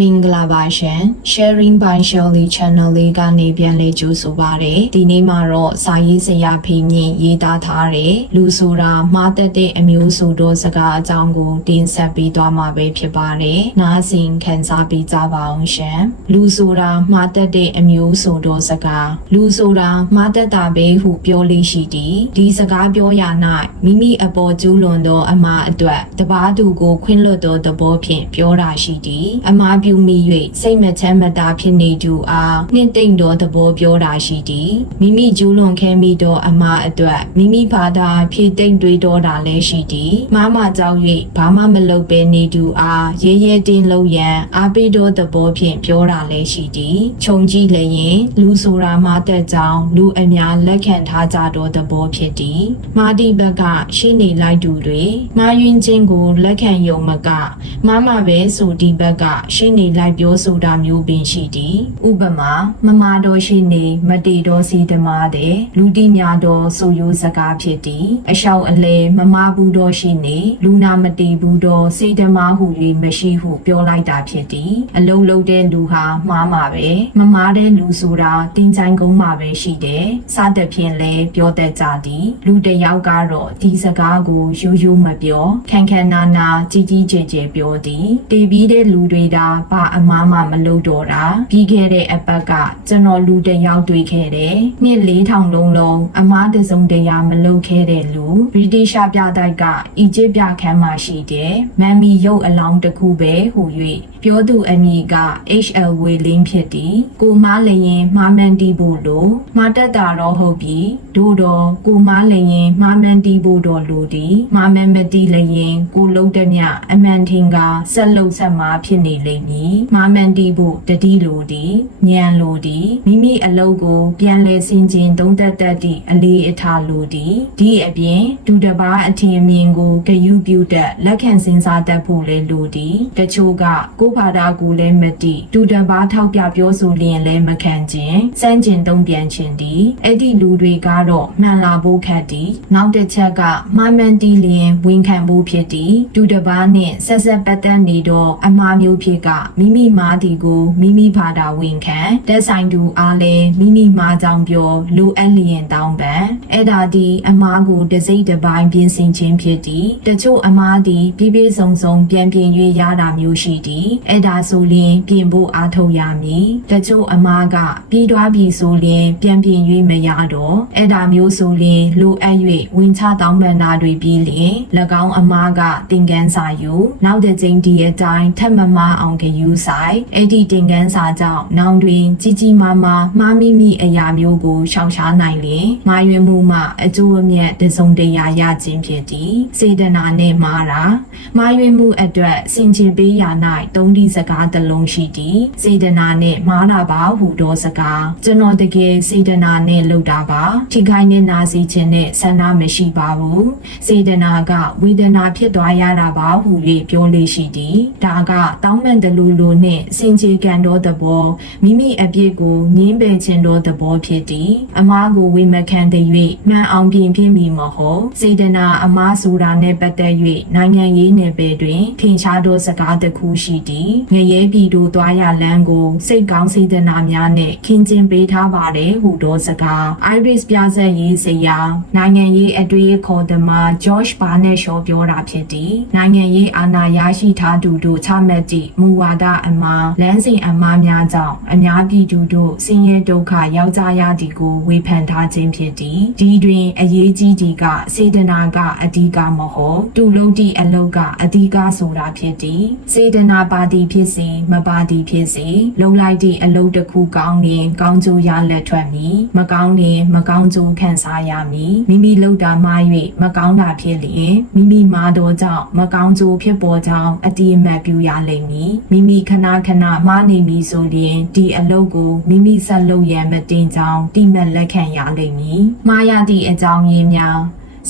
မင်္ဂလာပါရှင် Sharing by Shirley Channel လေးကနေပြန်လည်ကြိုဆိုပါရစေဒီနေ့မှာတော့စာရေးဆရာဖေမြင့်ရေးသားထားတဲ့လူဆိုတာမှားတတ်တဲ့အမျိုးဆိုသောစကားအကြောင်းကိုတင်ဆက်ပေးသွားမှာပဲဖြစ်ပါတယ်နားဆင်ခံစားပေးကြပါအောင်ရှင်လူဆိုတာမှားတတ်တဲ့အမျိုးဆိုသောစကားလူဆိုတာမှားတတ်တာပဲဟုပြောလေးရှိသည်ဒီစကားပြောရာ၌မိမိအပေါ်ကျူးလွန်သောအမှားအတွက်တပါးသူကိုခွင့်လွှတ်သောသဘောဖြင့်ပြောတာရှိသည်အမှားပြုမိ၍စိတ်မချမ်းမသာဖြစ်နေသူအားနှင့်တိမ်သောသဘောပြောတာရှိသည်မိမိကျူးလွန်ခဲ့မိသောအမှားအတွက်မိမိဘာသာဖြည့်တိမ်တွေးတော်တာလည်းရှိသည်မှားမှကြောက်၍ဘာမှမလုပ်ဘဲနေသူအားရဲရဲတင်းလုံးရန်အားပေးသောသဘောဖြင့်ပြောတာလည်းရှိသည်ခြုံကြည့်လျင်လူဆိုတာမှာတတ်ကြောင်းလူအများလက်ခံထားကြသောသဘောဖြစ်သည်မာတိဘက်ကရှင်းနေလိုက်သူတွေမှားယွင်းခြင်းကိုလက်ခံယုံမကမှားမှပဲဆိုဒီဘက်ကရှင်းနေလိုက်ပြောဆိုတာမျိုးပင်ရှိသည်ဥပမာမမာတော်ရှိနေမတေတော်စီဓမ္မတဲ့လူတိများတော်ဆိုရိုးစကားဖြစ်သည်အလျှောက်အလဲမမာဘူးတော်ရှိနေလူနာမတေဘူးတော်စေဓမ္မဟု၍မရှိဟုပြောလိုက်တာဖြစ်သည်အလုံးလုံးတဲ့လူဟာမှားမှာပဲမမာတဲ့လူဆိုတာတင်းချိုင်းကုန်းမှာပဲရှိတယ်စသဖြင့်လဲပြောတတ်ကြသည်လူတစ်ယောက်ကတော့ဒီစကားကိုရိုးရိုးမပြောခန်းခန်းနာနာကြီးကြီးကျယ်ကျယ်ပြောသည်တေးပြီးတဲ့လူတွေဒါဘာအမှားမှမလုပ်တော့တာပြီးခဲ့တဲ့အပတ်ကကျွန်တော်လူတစ်ယောက်တွေ့ခဲ့တယ်နှစ်4000လုံးအမှားတစုံတရာမလုပ်ခဲ့တဲ့လူဗြိတိရှပြတိုက်ကအီဂျစ်ပြခန်းမှာရှိတယ်မမ်မီရုပ်အလောင်းတစ်ခုပဲဟူ၍ပြောသူအမည်က HL ဝေလင်းဖြစ်သည်ကိုမားလျင်မှားမှန်တီးဖို့လို့မှားတတ်တာတော့ဟုတ်ပြီတို့တော့ကိုမားလျင်မှားမှန်တီးဖို့တော့လိုသည်မှားမှန်မတီးလျင်ကိုလုံးတမျှအမှန်ထင်ကဆက်လုံဆက်မှာဖြစ်နေလိမ့်မည်မှားမှန်တီးဖို့တတိလိုသည်ညံလိုသည်မိမိအလုပ်ကိုပြန်လဲဆင်ခြင်သုံးသက်တတ်သည့်အလေးအထားလိုသည်ဒီအပြင်ဒုတပါအထင်အမြင်ကိုဂရုပြုတတ်လက်ခံစဉ်းစားတတ်ဖို့လည်းလိုသည်တချို့ကကိုဘာသာကိုလည်းမသိဒုတပါထောက်ပြပြောဆိုလျင်လည်းမခံခြင်းစမ်းကျင်သုံးပြန်ခြင်းသည်အဲ့ဒီလူတွေကတော့မှန်လာဖို့ခက်သည်နောက်တစ်ချက်ကမှားမှန်တီးလျင်ဝန်ခံဖို့ဖြစ်သည်ဒုတပါနှင့်ဆက်ဆက်ပတ်သက်နေတော့အမှားမျိုးဖြစ်ကမိမိမားသည်ကိုမိမိဘာသာဝန်ခံတက်ဆိုင်သူအားလည်းမိမိမားကြောင့်ပြောလိုအပ်လျင်တောင်းပန်အဲ့ဒါဒီအမားကိုတစိမ့်တစ်ပိုင်းပြင်ဆင်ခြင်းဖြစ်သည်တချို့အမားသည်ပြည့်ပြည့်စုံစုံပြန်ပြင်၍ရတာမျိုးရှိသည်အဲ့ဒါဆိုလျင်ပြင်ဖို့အားထုတ်ရမည်တချို့အမားကပြီးသွားပြီဆိုလျင်ပြန်ပြင်၍မရတော့အဲ့ဒါမျိုးဆိုလျင်လိုအပ်၍ဝင်ချတောင်းပန်တာတွေပြီးလျင်၎င်းအမားကတင်ကန်းစာယူနောက်တစ်ကြိမ်ဒီအတိုင်းထပ်မမအောင်ကယူဆိုင်အဲ့ဒီတင်ကန်းစာကြောင့်နောင်တွင်ကြီးကြီးမားမားမှားမိမိအရာမျိုးကိုရှောင်ရှားနိုင်လျင်မာယွင်မှုမှအကျိုးအမြတ်တစုံတရာရခြင်းဖြစ်သည်စေတနာနဲ့မှားတာမာယွင်မှုအတွက်စင်ချင်ပေးရာ၌သုံးသည့်စကားတစ်လုံးရှိသည်စေတနာနဲ့မှားတာပါဟုသောစကားကျွန်တော်တကယ်စေတနာနဲ့လုပ်တာပါထိခိုက်နေနာစီခြင်းနဲ့ဆန္ဒမရှိပါဘူးစေတနာကဝေဒနာဖြစ်သွားရတာပါဟု၍ပြောလေးရှိသည်ဒါကတောင်းပန်တလူလူနဲ့စင်ချေကန်သောသဘောမိမိအပြစ်ကိုငင်းပယ်ခြင်းသောသဘောဖြစ်သည်အမားကိုဝေမခံတဲ့၍မှန်အောင်ပြင်ဖြစ်မည်မဟုတ်စေတနာအမားဆိုတာနဲ့ပတ်သက်၍နိုင်ငံရေးနယ်ပယ်တွင်ထင်ရှားသောစကားတစ်ခုရှိသည်ငရဲပြည်သို့သွားရလမ်းကိုစိတ်ကောင်းစေတနာများနဲ့ခင်းကျင်းပေးထားပါတယ်ဟုသောစကား Iris ပြဆက်ရေးစရာနိုင်ငံရေးအတွေ့အခေါ်သမား George Barnett Shaw ပြောတာဖြစ်သည်နိုင်ငံရေးအာဏာရရှိထားသူတို့ချမှတ်သည့်မူဝါဒအမှားလမ်းစဉ်အမှားများကြောင့်အများပြည်သူတို့ဆင်းရဲဒုက္ခရောက်ကြရသည်ကိုဝေဖန်ထားခြင်းဖြစ်သည်ဒီတွင်အရေးကြီးသည်ကစေတနာကအဓိကမဟုတ်သူလုံးသည့်အလုပ်ကအဓိကဆိုတာဖြစ်သည်စေတနာပါသည်ဖြစ်စေမပါသည်ဖြစ်စေလုံလိုက်သည့်အလုပ်တစ်ခုကောင်းရင်ကောင်းကျိုးရလက်ထွက်မည်မကောင်းရင်မကောင်းကျိုးခံစားရမည်မိမိလုပ်တာမှား၍မကောင်းတာဖြစ်လျင်မိမိမှားတော့ကြောင့်မကောင်းကျိုးဖြစ်ပေါ်ကြောင်းအတိအမှတ်ပြုရလိမ့်မည်မိမိခဏခဏမှားနေပြီဆိုရင်ဒီအလုပ်ကိုမိမိဆက်လုပ်ရန်မတင်ကြောင်းတိမှတ်လက်ခံရလိမ့်မည်မှားရသည့်အကြောင်းရင်းများ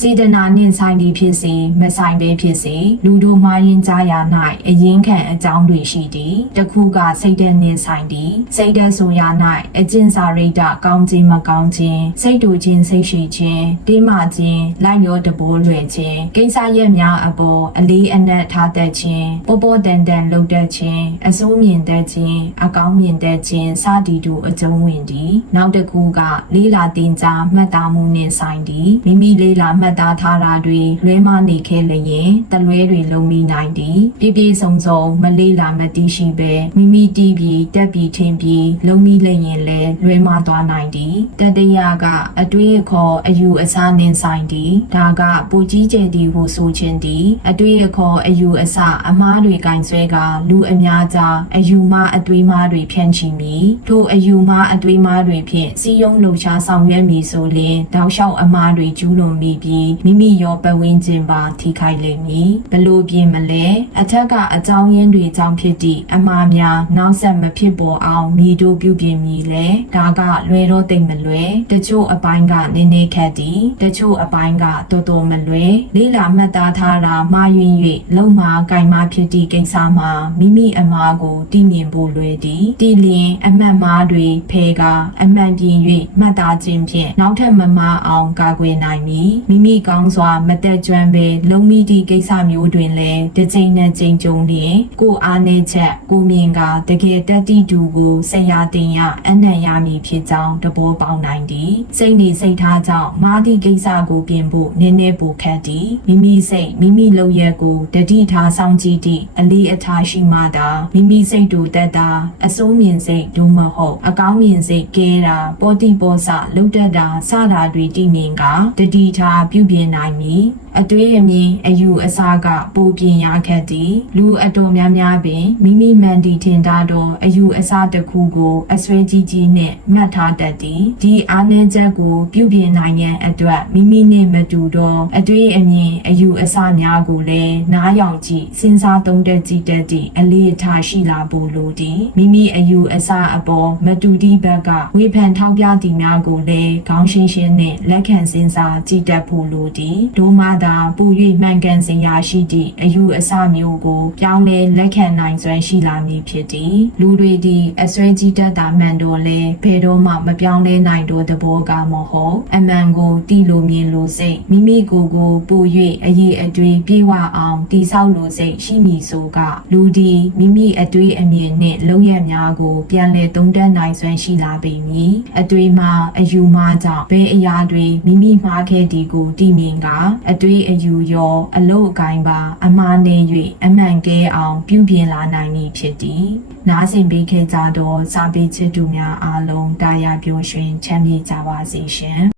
စေတနာနှင့်ဆိုင်သည်ဖြစ်စေမဆိုင်ပဲဖြစ်စေလူတို့မှာရင်ကြားရ၌အရင်ခံအကြောင်းတွေရှိသည်တခုကစိတ်တဲ့နှင့်ဆိုင်သည်စိတ်တဲ့ဆိုရ၌အကျင့်စာရိတ္တကောင်းခြင်းမကောင်းခြင်းစိတ်တူခြင်းစိတ်ရှိခြင်းတင်းမာခြင်းလိုက်ရောတပိုးလွယ်ခြင်းကိစ္စရက်များအပေါ်အလေးအနက်ထားတတ်ခြင်းပေါ်ပေါ်တန်တန်လုပ်တတ်ခြင်းအစိုးမြင်တတ်ခြင်းအကောင်းမြင်တတ်ခြင်းစသည်တို့အကျုံးဝင်သည်နောက်တစ်ခုကလေးလာတင်ကြားမှတ်သားမှုနှင့်ဆိုင်သည်မိမိလေးလာမှတ်သားထားတာတွေလွဲမနေခဲ့လျင်တလွဲတွေလုံးမိနိုင်သည်ပြည့်ပြည့်စုံစုံမလေးလာမသိရှိပဲမိမိတီးပြီးတက်ပြီးထင်ပြီးလုံးမိလျင်လည်းလွဲမသွားနိုင်သည်တတိယကအတွေးအခေါ်အယူအဆနှင့်ဆိုင်သည်ဒါကပူကြီးကျယ်သည်ဟုဆိုခြင်းသည်အတွေးအခေါ်အယူအဆအမှားတွေကင်ဆွဲကလူအများကြားအယူမှားအတွေးမှားတွေဖြန့်ချီမည်ထို့အယူမှားအတွေးမှားတွေဖြင့်စီယုံလှုပ်ရှားဆောင်ရွက်မည်ဆိုလျှင်တောက်လျှောက်အမှားတွေကျူးလွန်မိပြီးမိမိရောပတ်ဝန်းကျင်ပါထိခိုက်လိမ့်မည်ဘလို့ပြင်မလဲအထက်ကအကြောင်းရင်းတွေကြောင့်ဖြစ်သည့်အမှားများနောက်ဆက်မဖြစ်ပေါ်အောင်မိတို့ပြုပြင်မည်လေဒါကလွယ်တော့တိတ်မလွယ်တချို့အပိုင်းကနည်းနည်းခက်သည်တချို့အပိုင်းကတော်တော်မလွယ်လေးလာမှတ်သားထားတာမှားယွင်း၍လုံမှာကင်မှာဖြစ်သည့်ကိစ္စမှာမိမိအမှားကိုတည်မြင်ဖို့လွယ်သည်တည်လျင်အမှတ်မှားတွေဖဲကအမှန်ပြင်၍မှတ်သားခြင်းဖြင့်နောက်ထပ်မမှားအောင်ကာကွယ်နိုင်မည်မိမိကောင်းစွာမတက်ကြွပဲလုံမိသည့်ကိစ္စမျိုးတွင်လည်းတစ်ချိန်နဲ့ချိန်ကြုံလျင်ကိုအားနည်းချက်ကိုမြင်ကတကယ်တက်တိတူကိုဆက်ရတင်ရအနံ့ရမည်ဖြစ်ကြောင်းတဘောပေါက်နိုင်သည်စိတ်နေစိတ်ထားကြောင့်မားသည့်ကိစ္စကိုပြင်ဖို့နည်းနည်းပိုခက်သည်မိမိစိတ်မိမိလုပ်ရက်ကိုတတိထားဆောင်ကြည့်သည့်အလေးအထားရှိမှသာမိမိစိတ်တို့တက်တာအစိုးမြင်စိတ်ဒုမဟုတ်အကောင်းမြင်စိတ်ကဲတာပေါ်တိပေါ်စလှုပ်တက်တာစတာတွေတည်မြင်ကတတိထားပြုပြင်နိုင်မည်အတွေးအမြင်အယူအဆကပိုပြင်ရခက်သည်လူအတော်များများပင်မိမိမှန်တည်ထင်သာသောအယူအဆတစ်ခုကိုအစွဲကြီးကြီးနှင့်မှတ်ထားတတ်သည်ဒီအားနည်းချက်ကိုပြုပြင်နိုင်ရန်အတွက်မိမိနှင့်မတူသောအတွေးအမြင်အယူအဆများကိုလည်းနားယောင်ကြည့်စဉ်းစားသုံးသပ်ကြည့်တတ်သည့်အလေးအထားရှိလာဖို့လိုသည်မိမိအယူအဆအပေါ်မတူသည့်ဘက်ကဝေဖန်ထောက်ပြသည်များကိုလည်းခေါင်းရှင်းရှင်းနှင့်လက်ခံစဉ်းစားကြည့်တတ်ဖို့လိုသည်ဒို့မှသာပူ၍မှန်ကန်စရာရှိသည့်အယူအဆမျိုးကိုပြောင်းလဲလက်ခံနိုင်စွမ်းရှိလာမည်ဖြစ်သည်လူတွေသည်အစွဲကြီးတတ်တာမှန်တော့လဲဘယ်တော့မှမပြောင်းလဲနိုင်တော့သဘောကမဟုတ်အမှန်ကိုတီးလို့မြင်လို့စိတ်မိမိကိုယ်ကိုပူ၍အရေးအတွေးပြေဝအောင်တိဆောက်လို့စိတ်ရှိမည်ဆိုကလူသည်မိမိအတွေးအမြင်နှင့်လုံရများကိုပြန်လဲသုံးသပ်နိုင်စွမ်းရှိလာပေမည်အတွေးမှအယူမှကြောင့်ဘယ်အရာတွေမိမိမှားခဲ့သည်ကိုတည်မြင်ကအတွေးအယူရောအလို့အကိုင်းပါအမှားနေ၍အမှန်ကဲအောင်ပြုပြင်လာနိုင်မည်ဖြစ်သည်နားဆင်ပေးခဲ့ကြသောစာပေချစ်သူများအားလုံးတာယာပျော်ရွှင်ချမ်းမြေ့ကြပါစေရှင်